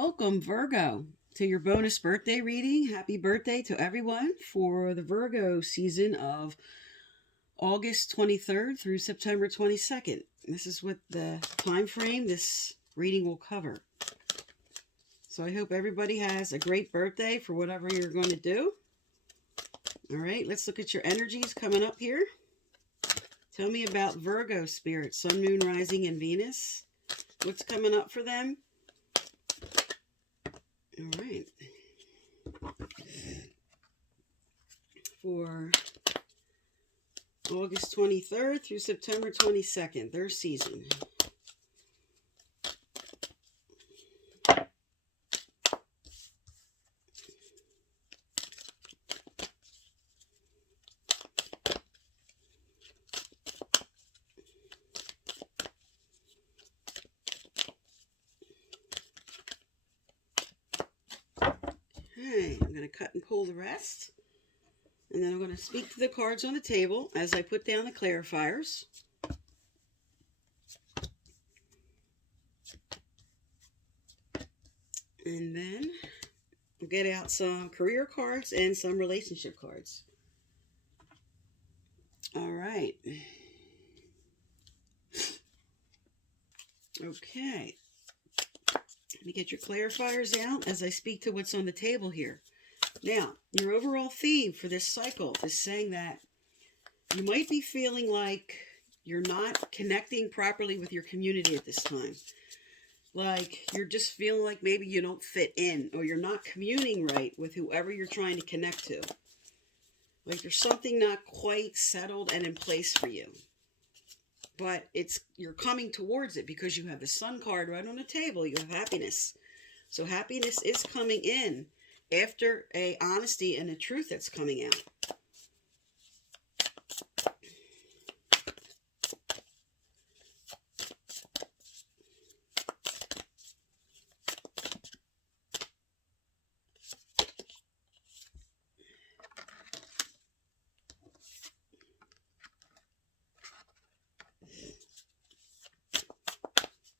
Welcome, Virgo, to your bonus birthday reading. Happy birthday to everyone for the Virgo season of August 23rd through September 22nd. This is what the time frame this reading will cover. So I hope everybody has a great birthday for whatever you're going to do. All right, let's look at your energies coming up here. Tell me about Virgo spirit, Sun, Moon, Rising, and Venus. What's coming up for them? All right. For August 23rd through September 22nd, their season. Okay, I'm going to cut and pull the rest. And then I'm going to speak to the cards on the table as I put down the clarifiers. And then we'll get out some career cards and some relationship cards. All right. Okay. Let me get your clarifiers out as I speak to what's on the table here. Now, your overall theme for this cycle is saying that you might be feeling like you're not connecting properly with your community at this time. Like you're just feeling like maybe you don't fit in, or you're not communing right with whoever you're trying to connect to. Like there's something not quite settled and in place for you. But you're coming towards it because you have the Sun card right on the table. You have happiness. So happiness is coming in after a honesty and a truth that's coming out.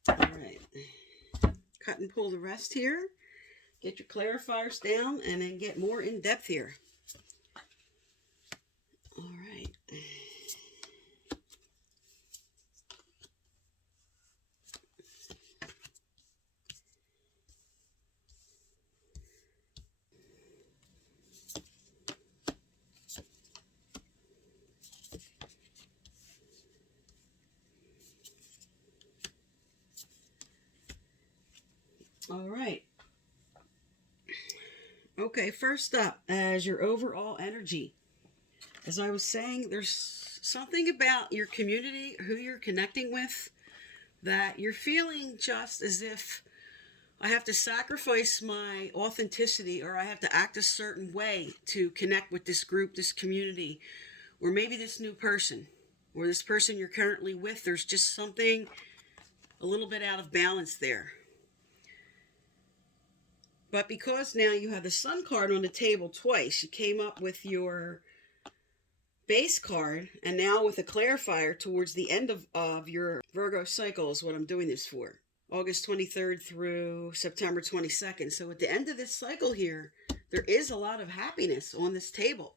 All right. Cut and pull the rest here. Get your clarifiers down and then get more in depth here. All right. All right. Okay, first up, as your overall energy. As I was saying, there's something about your community, who you're connecting with, that you're feeling just as if I have to sacrifice my authenticity, or I have to act a certain way to connect with this group, this community, or maybe this new person, or this person you're currently with. There's just something a little bit out of balance there. But because now you have the Sun card on the table twice, you came up with your base card, and now with a clarifier towards the end of your Virgo cycle is what I'm doing this for. August 23rd through September 22nd. So at the end of this cycle here, there is a lot of happiness on this table.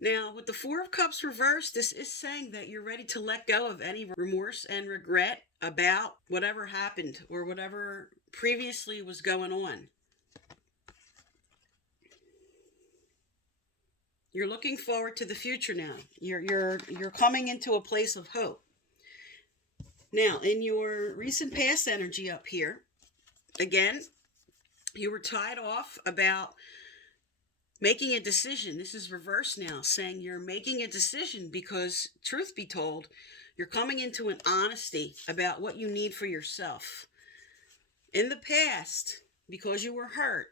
Now, with the Four of Cups reversed, this is saying that you're ready to let go of any remorse and regret about whatever happened or whatever previously was going on. You're looking forward to the future now. You're coming into a place of hope. Now, in your recent past energy up here, again, you were tied off about making a decision. This is reversed now, saying you're making a decision because, truth be told, you're coming into an honesty about what you need for yourself. In the past, because you were hurt,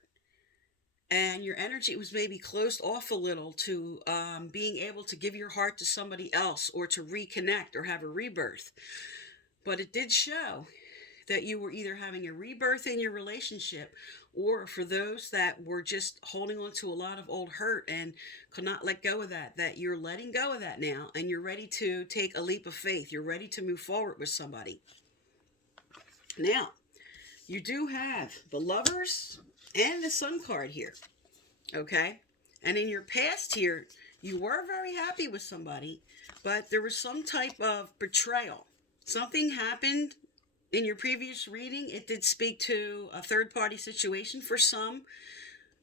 and your energy was maybe closed off a little to being able to give your heart to somebody else or to reconnect or have a rebirth. But it did show that you were either having a rebirth in your relationship, or for those that were just holding on to a lot of old hurt and could not let go of that you're letting go of that now, and you're ready to take a leap of faith. You're ready to move forward with somebody. Now, you do have the Lovers and the Sun card here, okay? And in your past here, you were very happy with somebody, but there was some type of betrayal. Something happened in your previous reading. It did speak to a third-party situation for some.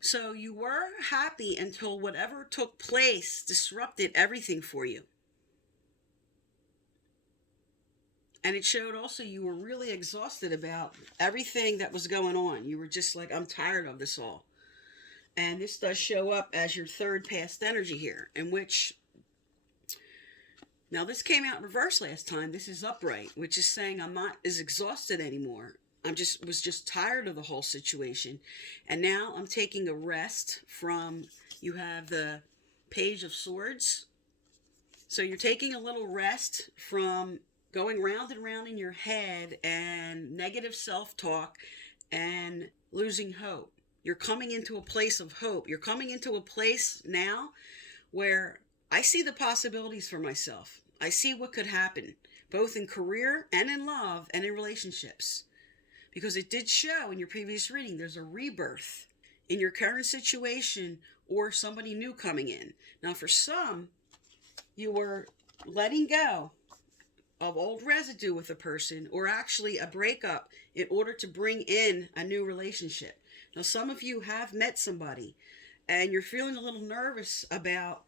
So you were happy until whatever took place disrupted everything for you. And it showed also you were really exhausted about everything that was going on. You were just like, I'm tired of this all. And this does show up as your third past energy here, in which, now this came out in reverse last time. This is upright, which is saying I'm not as exhausted anymore. Was just tired of the whole situation. And now I'm taking a rest from, you have the Page of Swords. So you're taking a little rest from going round and round in your head and negative self-talk and losing hope. You're coming into a place of hope. You're coming into a place now where I see the possibilities for myself. I see what could happen, both in career and in love and in relationships. Because it did show in your previous reading, there's a rebirth in your current situation or somebody new coming in. Now, for some, you were letting go of old residue with a person, or actually a breakup, in order to bring in a new relationship. Now, some of you have met somebody and you're feeling a little nervous about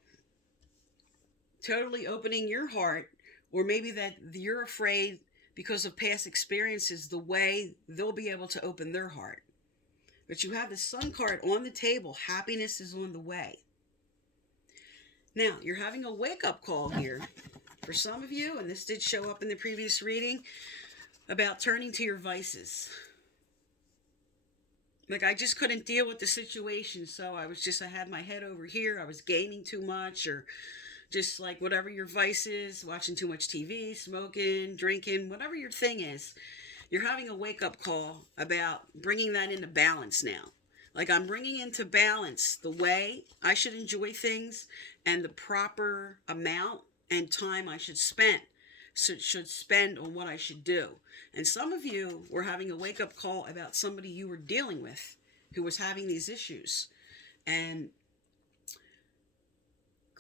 totally opening your heart, or maybe that you're afraid because of past experiences, the way they'll be able to open their heart. But you have the Sun card on the table. Happiness is on the way. Now, you're having a wake-up call here for some of you, and this did show up in the previous reading, about turning to your vices. Like, I just couldn't deal with the situation, so I had my head over here. I was gaming too much, or just like whatever your vice is, watching too much TV, smoking, drinking, whatever your thing is, you're having a wake-up call about bringing that into balance now. Like, I'm bringing into balance the way I should enjoy things and the proper amount and time I should spend on what I should do. And some of you were having a wake-up call about somebody you were dealing with who was having these issues and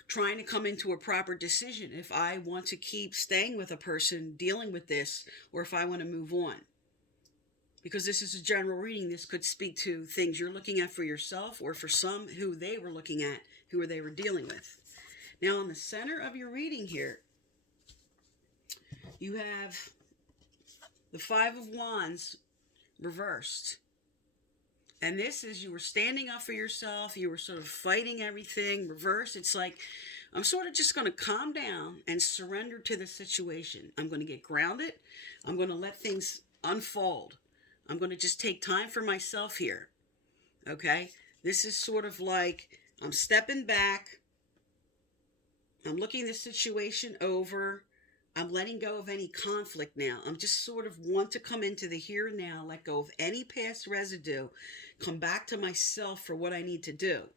trying to come into a proper decision if I want to keep staying with a person dealing with this, or if I want to move on. Because this is a general reading, this could speak to things you're looking at for yourself, or for some who they were looking at, who they were dealing with. Now, in the center of your reading here, you have the Five of Wands reversed. And this is, you were standing up for yourself. You were sort of fighting everything. Reverse. It's like, I'm sort of just going to calm down and surrender to the situation. I'm going to get grounded. I'm going to let things unfold. I'm going to just take time for myself here. Okay? This is sort of like, I'm stepping back. I'm looking the situation over. I'm letting go of any conflict now. I'm just sort of want to come into the here and now, let go of any past residue, come back to myself for what I need to do.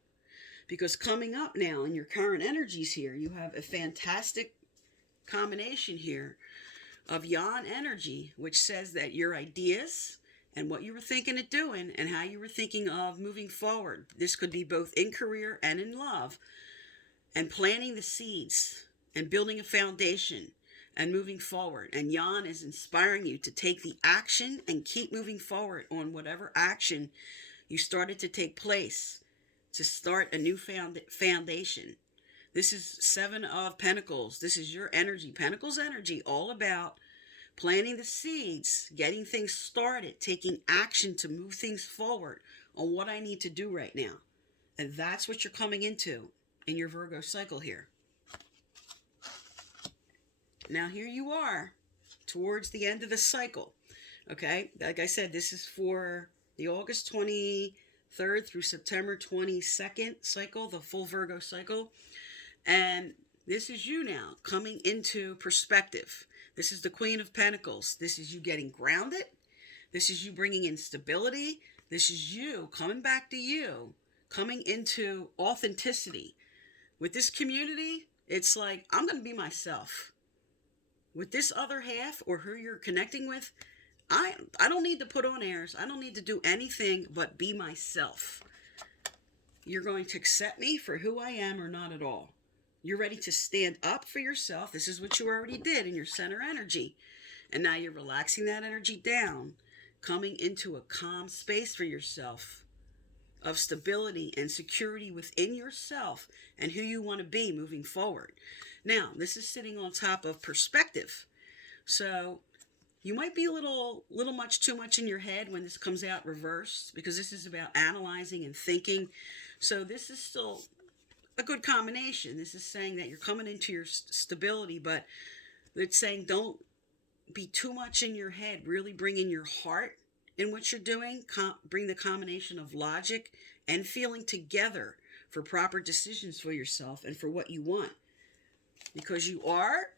Because coming up now in your current energies here, you have a fantastic combination here of Yan energy, which says that your ideas and what you were thinking of doing and how you were thinking of moving forward. This could be both in career and in love, and planting the seeds and building a foundation and moving forward. And Yan is inspiring you to take the action and keep moving forward on whatever action you started to take place, to start a new foundation. This is Seven of Pentacles. This is your energy, Pentacles energy, all about planting the seeds, getting things started, taking action to move things forward on what I need to do right now. And that's what you're coming into in your Virgo cycle here. Now here you are towards the end of the cycle. Okay, like I said, this is for the August 23rd through September 22nd cycle, the full Virgo cycle. And this is you now coming into perspective. This is the Queen of Pentacles. This is you getting grounded. This is you bringing in stability. This is you coming back to you, coming into authenticity. With this community, it's like, I'm going to be myself. With this other half, or who you're connecting with, I don't need to put on airs. I don't need to do anything but be myself. You're going to accept me for who I am or not at all. You're ready to stand up for yourself. This is what you already did in your center energy. And now you're relaxing that energy down, coming into a calm space for yourself of stability and security within yourself and who you want to be moving forward. Now, this is sitting on top of perspective. So you might be a little much too much in your head when this comes out reversed, because this is about analyzing and thinking. So this is still a good combination. This is saying that you're coming into your stability, but it's saying don't be too much in your head. Really bring in your heart in what you're doing. Bring the combination of logic and feeling together for proper decisions for yourself and for what you want. Because you are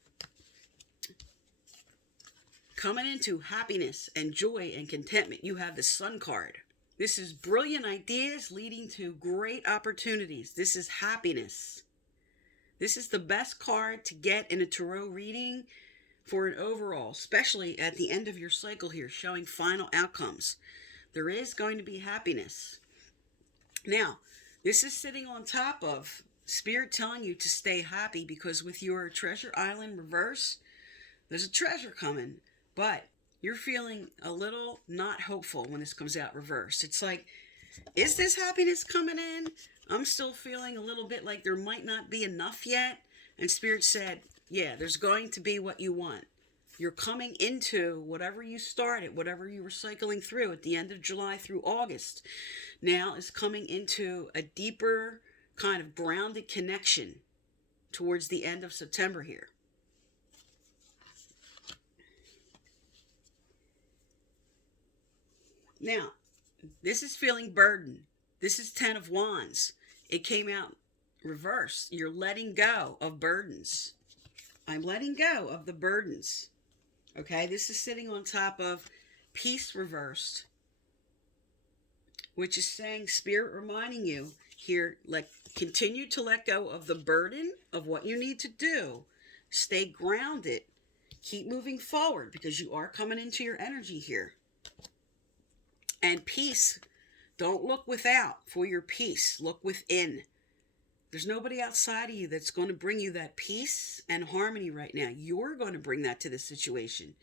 coming into happiness and joy and contentment. You have the Sun card. This is brilliant ideas leading to great opportunities. This is happiness. This is the best card to get in a tarot reading for an overall, especially at the end of your cycle here, showing final outcomes. There is going to be happiness. Now, this is sitting on top of Spirit telling you to stay happy, because with your Treasure Island reverse, there's a treasure coming, but you're feeling a little not hopeful when this comes out reversed. It's like, is this happiness coming in? I'm still feeling a little bit like there might not be enough yet. And Spirit said, yeah, there's going to be what you want. You're coming into whatever you started, whatever you were cycling through at the end of July through August, now is coming into a deeper kind of grounded connection towards the end of September here. Now, this is feeling burden. This is 10 of Wands. It came out reversed. You're letting go of burdens. I'm letting go of the burdens. Okay, this is sitting on top of Peace reversed, which is saying, Spirit reminding you here, continue to let go of the burden of what you need to do. Stay grounded. Keep moving forward, because you are coming into your energy here. And peace, don't look without for your peace. Look within. There's nobody outside of you that's going to bring you that peace and harmony right now. You're going to bring that to the situation.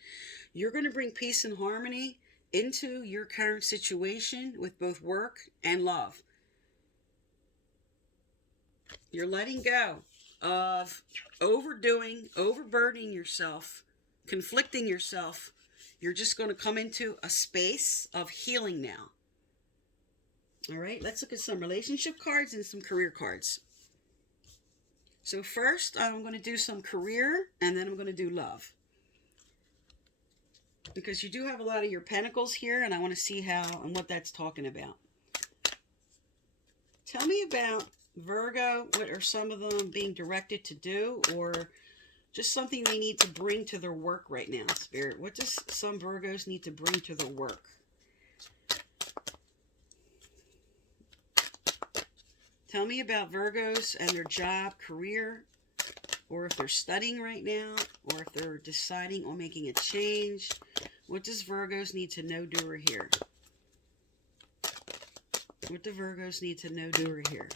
You're going to bring peace and harmony into your current situation with both work and love. You're letting go of overdoing, overburdening yourself, conflicting yourself. You're just going to come into a space of healing now. All right, let's look at some relationship cards and some career cards. So first, I'm going to do some career, and then I'm going to do love. Because you do have a lot of your pentacles here, and I want to see how and what that's talking about. Tell me about Virgo. What are some of them being directed to do, or just something they need to bring to their work right now, Spirit? What does some Virgos need to bring to their work? Tell me about Virgos and their job, career, or if they're studying right now, or if they're deciding on making a change. What does Virgos need to know, do, or hear? What do Virgos need to know, do, or hear?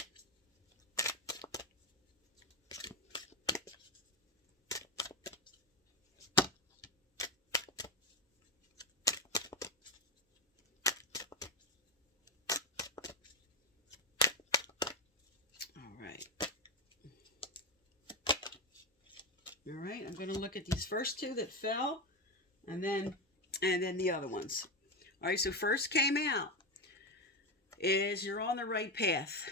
All right, I'm going to look at these first two that fell, and then the other ones. All right, so first came out is you're on the right path.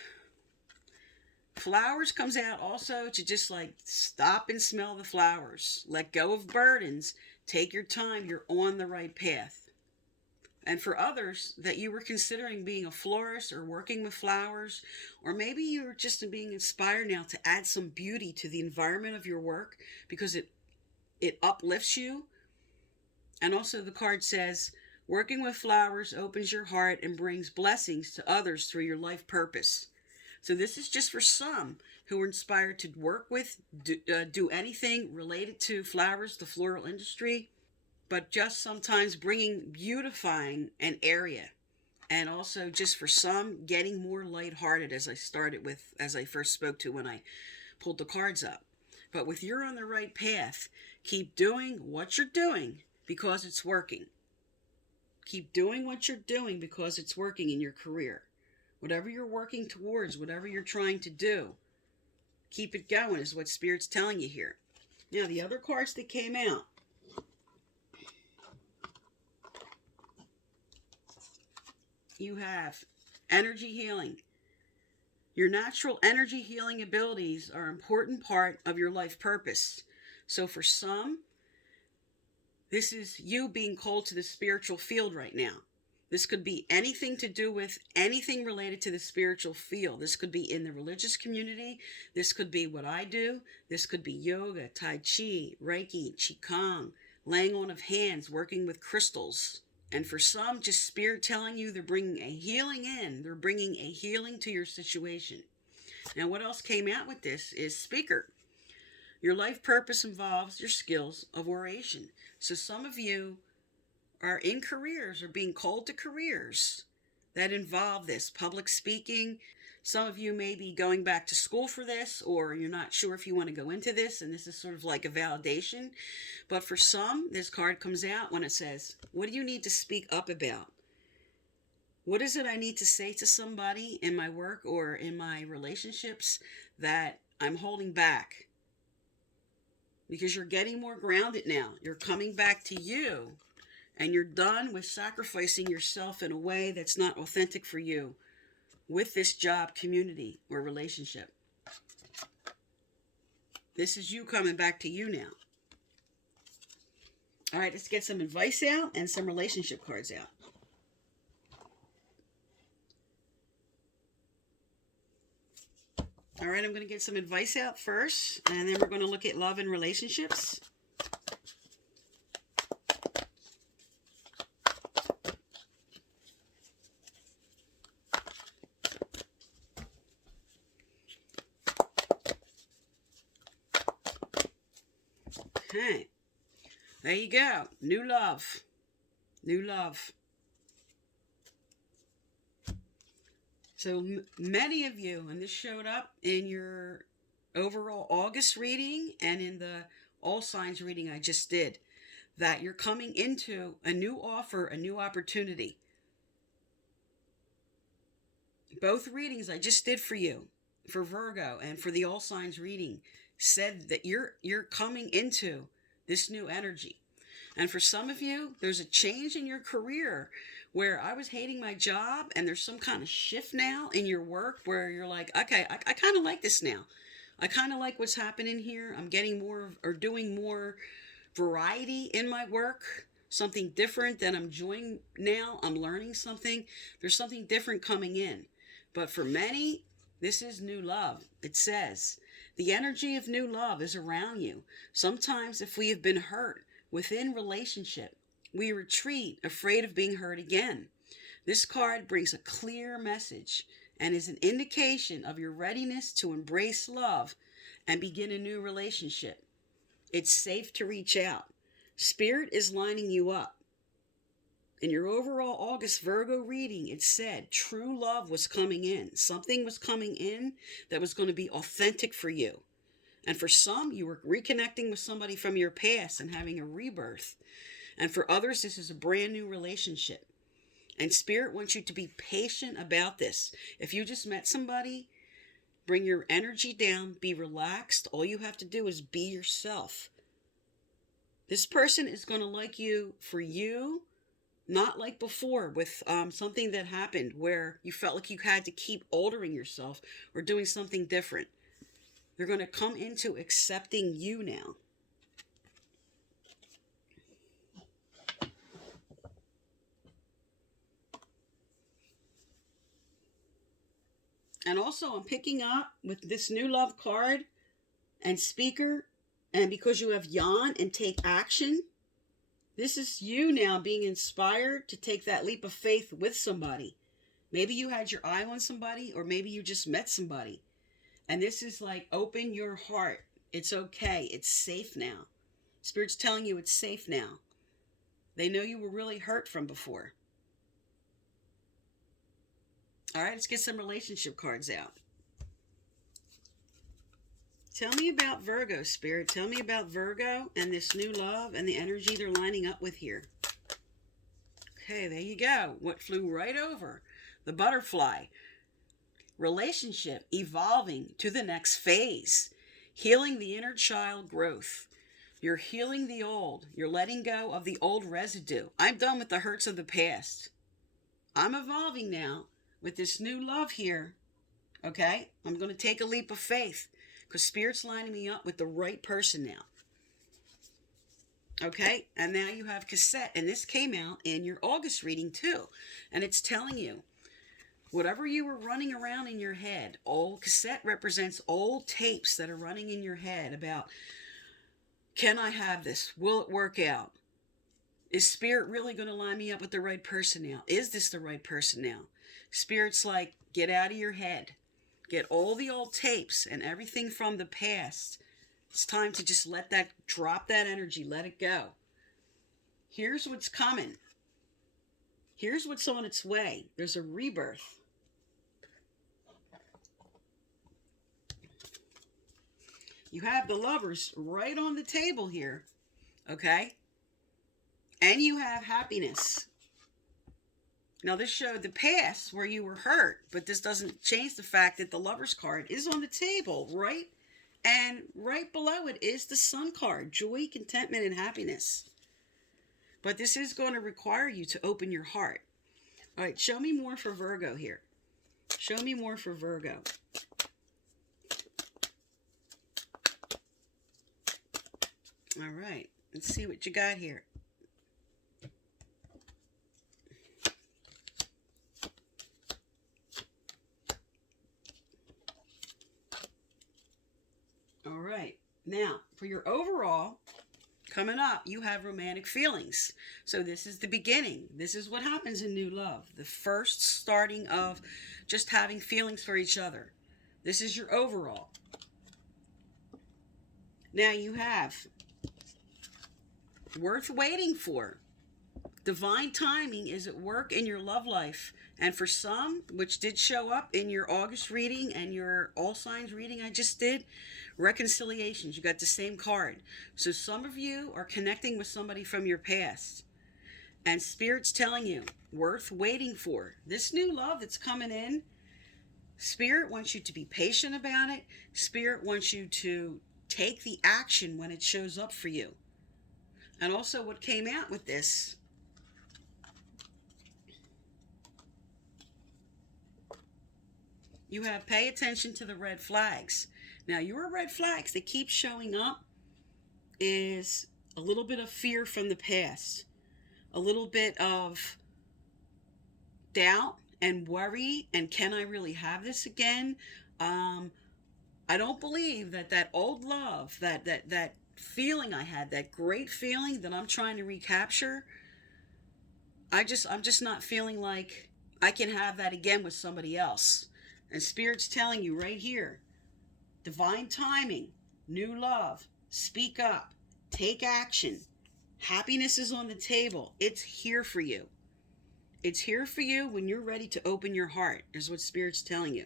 Flowers comes out also to just stop and smell the flowers. Let go of burdens. Take your time. You're on the right path. And for others that you were considering being a florist or working with flowers, or maybe you're just being inspired now to add some beauty to the environment of your work because it uplifts you. And also the card says, working with flowers opens your heart and brings blessings to others through your life purpose. So this is just for some who are inspired to work with, do anything related to flowers, the floral industry. but just sometimes beautifying an area. And also, just for some, getting more lighthearted, as I first spoke to when I pulled the cards up. But with you're on the right path, keep doing what you're doing because it's working. Keep doing what you're doing because it's working in your career. Whatever you're working towards, whatever you're trying to do, keep it going is what Spirit's telling you here. Now, the other cards that came out. You have energy healing. Your natural energy healing abilities are an important part of your life purpose. So for some, this is you being called to the spiritual field right now. This could be anything to do with anything related to the spiritual field. This could be in the religious community. This could be what I do. This could be yoga, Tai Chi, Reiki, Qigong, laying on of hands, working with crystals. And for some, just Spirit telling you they're bringing a healing in. They're bringing a healing to your situation. Now, what else came out with this is speaker. Your life purpose involves your skills of oration. So some of you are in careers or being called to careers that involve this public speaking. Some of you may be going back to school for this, or you're not sure if you want to go into this, and this is sort of like a validation. But for some, this card comes out when it says, what do you need to speak up about? What is it I need to say to somebody in my work or in my relationships that I'm holding back? Because you're getting more grounded now. You're coming back to you, and you're done with sacrificing yourself in a way that's not authentic for you with this job, community, or relationship. This is you coming back to you now. All right, let's get some advice out and some relationship cards out. All right, I'm going to get some advice out first, and then we're going to look at love and relationships. Okay, there you go. New love. New love. So many of you, and this showed up in your overall August reading and in the all signs reading I just did, that you're coming into a new offer, a new opportunity. Both readings I just did for you, for Virgo and for the all signs reading, said that you're coming into this new energy. And for some of you, there's a change in your career where I was hating my job, and there's some kind of shift now in your work where you're like, okay, I kind of like this now. I kind of like what's happening here. I'm getting more or doing more variety in my work, something different that I'm enjoying now. I'm learning something. There's something different coming in. But for many, this is new love. It says, the energy of new love is around you. Sometimes if we have been hurt within relationship, we retreat, afraid of being hurt again. This card brings a clear message and is an indication of your readiness to embrace love and begin a new relationship. It's safe to reach out. Spirit is lining you up. In your overall August Virgo reading, it said true love was coming in. Something was coming in that was going to be authentic for you. And for some, you were reconnecting with somebody from your past and having a rebirth. And for others, this is a brand new relationship. And Spirit wants you to be patient about this. If you just met somebody, bring your energy down, be relaxed. All you have to do is be yourself. This person is going to like you for you, not like before with something that happened where you felt like you had to keep altering yourself or doing something different. They're going to come into accepting you now. And also, I'm picking up with this new love card and speaker, and because you have yawn and take action, this is you now being inspired to take that leap of faith with somebody. Maybe you had your eye on somebody, or maybe you just met somebody. And this is like, open your heart. It's okay. It's safe now. Spirit's telling you it's safe now. They know you were really hurt from before. All right, let's get some relationship cards out. Tell me about Virgo, Spirit. Tell me about Virgo and this new love and the energy they're lining up with here. Okay, there you go. What flew right over? The butterfly. Relationship evolving to the next phase. Healing the inner child growth. You're healing the old. You're letting go of the old residue. I'm done with the hurts of the past. I'm evolving now with this new love here. Okay? I'm going to take a leap of faith because Spirit's lining me up with the right person now. Okay? And now you have cassette. And this came out in your August reading too. And it's telling you, whatever you were running around in your head, old cassette represents old tapes that are running in your head about, can I have this? Will it work out? Is Spirit really going to line me up with the right person now? Is this the right person now? Spirit's like, get out of your head. Get all the old tapes and everything from the past. It's time to just let that, drop that energy, let it go. Here's what's coming. Here's what's on its way. There's a rebirth. You have the Lovers right on the table here, okay? And you have happiness. Now, this showed the past where you were hurt, but this doesn't change the fact that the Lovers card is on the table, right? And right below it is the Sun card, joy, contentment, and happiness. But this is going to require you to open your heart. All right, show me more for Virgo here. Show me more for Virgo. All right, let's see what you got here. All right, now for your overall, coming up, you have romantic feelings. So this is the beginning. This is what happens in new love. The first starting of just having feelings for each other. This is your overall. Now you have worth waiting for. Divine timing is at work in your love life. And for some, which did show up in your August reading and your all signs reading I just did, reconciliations. You got the same card. So some of you are connecting with somebody from your past. And Spirit's telling you, worth waiting for. This new love that's coming in, Spirit wants you to be patient about it. Spirit wants you to take the action when it shows up for you. And also what came out with this, you have pay attention to the red flags. Now, your red flags that keep showing up is a little bit of fear from the past, a little bit of doubt and worry, and can I really have this again? I don't believe that old love, that feeling I had, that great feeling that I'm trying to recapture, I'm just not feeling like I can have that again with somebody else. And Spirit's telling you right here, divine timing, new love, speak up, take action. Happiness is on the table. It's here for you. It's here for you when you're ready to open your heart, is what Spirit's telling you.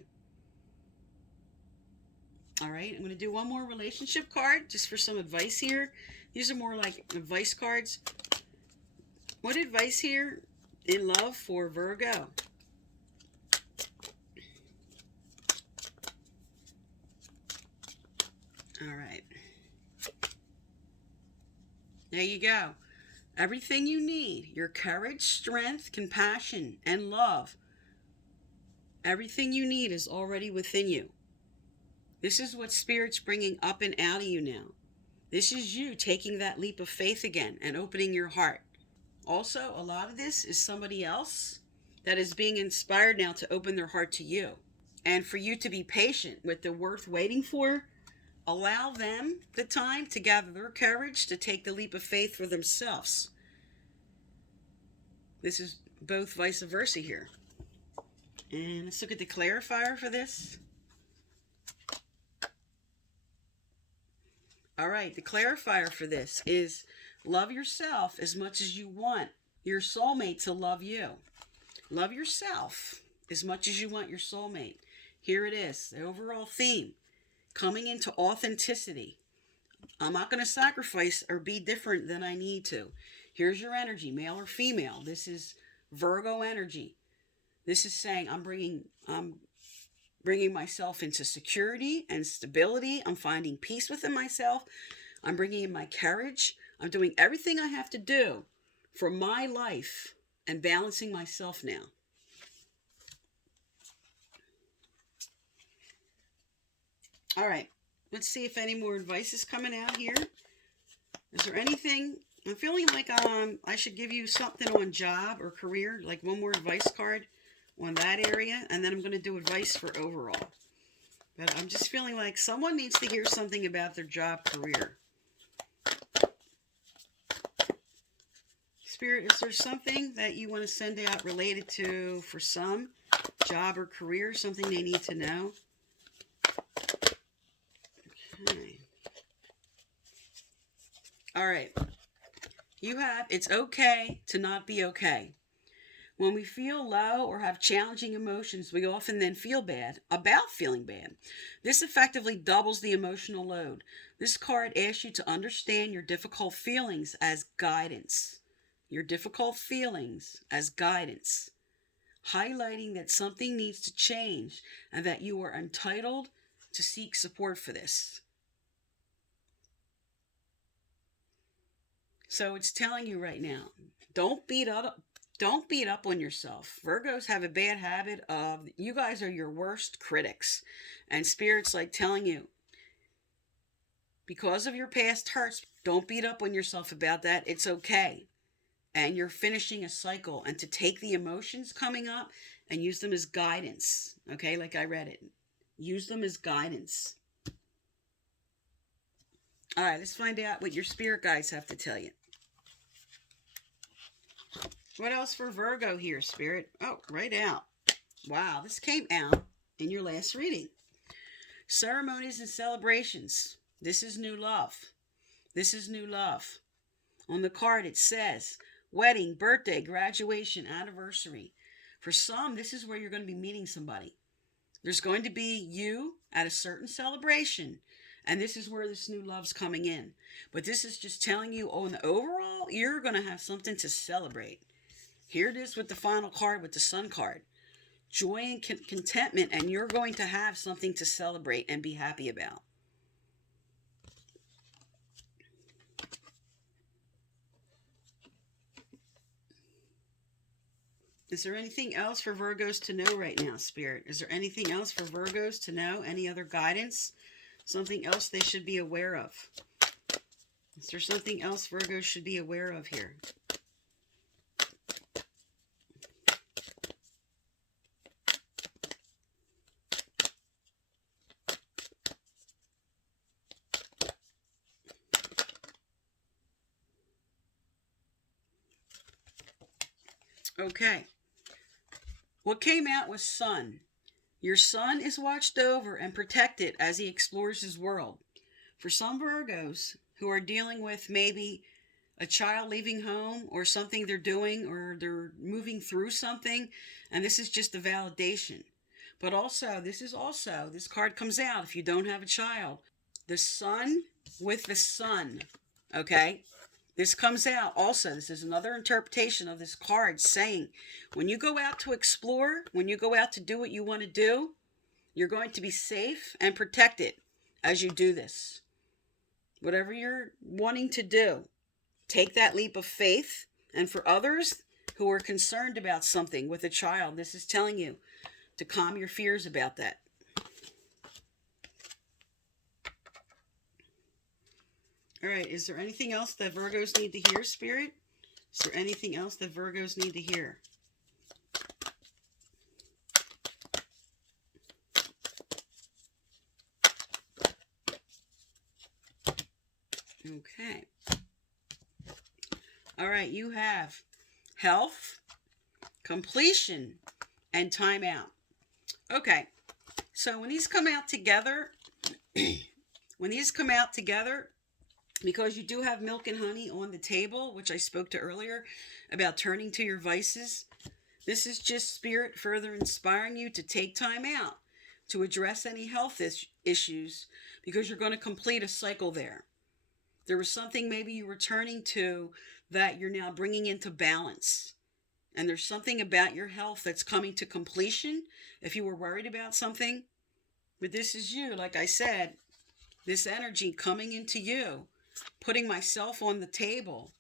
All right, I'm going to do one more relationship card just for some advice here. These are more like advice cards. What advice here in love for Virgo? All right. There you go. Everything you need, your courage, strength, compassion, and love. Everything you need is already within you. This is what Spirit's bringing up and out of you now. This is you taking that leap of faith again and opening your heart. Also, a lot of this is somebody else that is being inspired now to open their heart to you. And for you to be patient with the worth waiting for, allow them the time to gather their courage to take the leap of faith for themselves. This is both vice versa here. And let's look at the clarifier for this. All right, the clarifier for this is Love yourself as much as you want your soulmate to love you. Love yourself as much as you want your soulmate. Here it is, the overall theme, coming into authenticity. I'm not going to sacrifice or be different than I need to. Here's your energy, male or female. This is Virgo energy. This is saying I'm bringing myself into security and stability. I'm finding peace within myself. I'm bringing in my courage. I'm doing everything I have to do for my life and balancing myself now. All right. Let's see if any more advice is coming out here. Is there anything? I'm feeling like I should give you something on job or career, like one more advice card on that area, and then I'm going to do advice for overall. But I'm just feeling like someone needs to hear something about their job career. Spirit, is there something that you want to send out related to, for some, job or career, something they need to know? Okay. All right. You have, it's okay to not be okay. When we feel low or have challenging emotions, we often then feel bad about feeling bad. This effectively doubles the emotional load. This card asks you to understand your difficult feelings as guidance. Your difficult feelings as guidance. Highlighting that something needs to change and that you are entitled to seek support for this. So it's telling you right now, don't beat up on yourself. Virgos have a bad habit of, you guys are your worst critics. And Spirit's like telling you, because of your past hurts, don't beat up on yourself about that. It's okay. And you're finishing a cycle. And to take the emotions coming up and use them as guidance. Okay, like I read it. Use them as guidance. All right, let's find out what your spirit guides have to tell you. What else for Virgo here, Spirit? Oh, right out. Wow, this came out in your last reading. Ceremonies and celebrations. This is new love. This is new love. On the card it says, wedding, birthday, graduation, anniversary. For some, this is where you're going to be meeting somebody. There's going to be you at a certain celebration. And this is where this new love's coming in. But this is just telling you, oh, in the overall, you're going to have something to celebrate. Here it is with the final card, with the Sun card. Joy and contentment, and you're going to have something to celebrate and be happy about. Is there anything else for Virgos to know right now, Spirit? Is there anything else for Virgos to know? Any other guidance? Something else they should be aware of? Is there something else Virgos should be aware of here? Okay. What came out was Sun. Your Sun is watched over and protected as he explores his world. For some Virgos who are dealing with maybe a child leaving home or something they're doing, or they're moving through something, and this is just a validation. But also, this card comes out if you don't have a child. The Sun with the Sun, okay? This comes out also. This is another interpretation of this card saying, when you go out to explore, when you go out to do what you want to do, you're going to be safe and protected as you do this. Whatever you're wanting to do, take that leap of faith. And for others who are concerned about something with a child, this is telling you to calm your fears about that. All right, is there anything else that Virgos need to hear, Spirit? Is there anything else that Virgos need to hear? Okay. All right, you have health, completion, and timeout. Okay, so when these come out together, Because you do have milk and honey on the table, which I spoke to earlier about turning to your vices. This is just Spirit further inspiring you to take time out to address any health issues, because you're going to complete a cycle there. There was something maybe you were turning to that you're now bringing into balance. And there's something about your health that's coming to completion if you were worried about something. But this is you, like I said, this energy coming into you, putting myself on the table.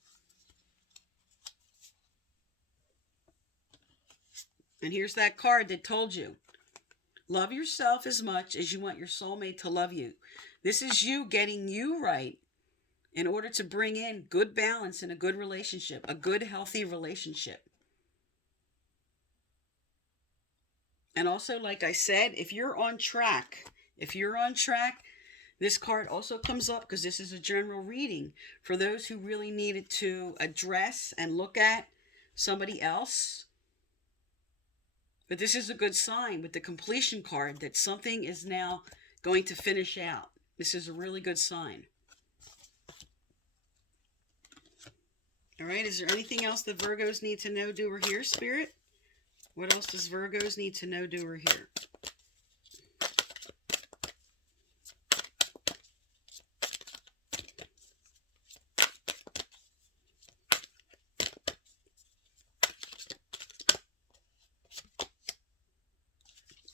And here's that card that told you, love yourself as much as you want your soulmate to love you. This is you getting you right in order to bring in good balance in a good relationship, a good, healthy relationship. And also, like I said, if you're on track, this card also comes up because this is a general reading for those who really needed to address and look at somebody else. But this is a good sign with the completion card that something is now going to finish out. This is a really good sign. All right, is there anything else that Virgos need to know, do, or hear, Spirit? What else does Virgos need to know, do, or hear?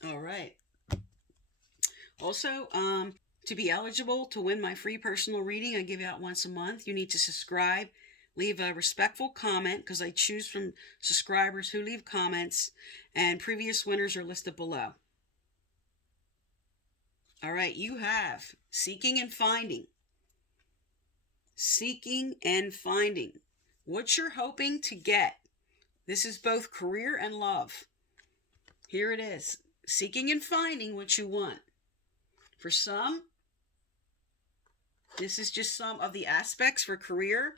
All right. Also, to be eligible to win my free personal reading I give out once a month, you need to subscribe, leave a respectful comment, because I choose from subscribers who leave comments, and previous winners are listed below. All right, you have seeking and finding. Seeking and finding. What you're hoping to get. This is both career and love. Here it is. Seeking and finding what you want. For some, this is just some of the aspects for career.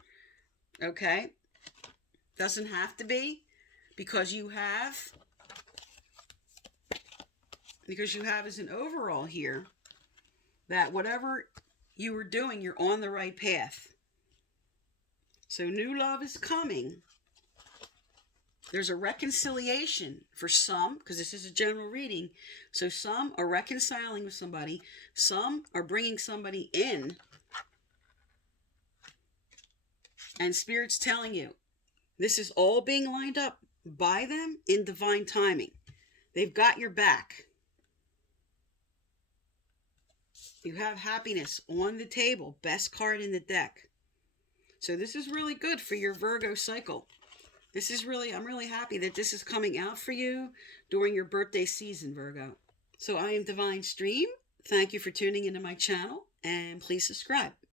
Okay? Doesn't have to be, because you have as an overall here that whatever you were doing, you're on the right path. So new love is coming. There's a reconciliation for some, because this is a general reading. So some are reconciling with somebody. Some are bringing somebody in. And Spirit's telling you, this is all being lined up by them in divine timing. They've got your back. You have happiness on the table. Best card in the deck. So this is really good for your Virgo cycle. I'm really happy that this is coming out for you during your birthday season, Virgo. So I am Divine Stream. Thank you for tuning into my channel, and please subscribe.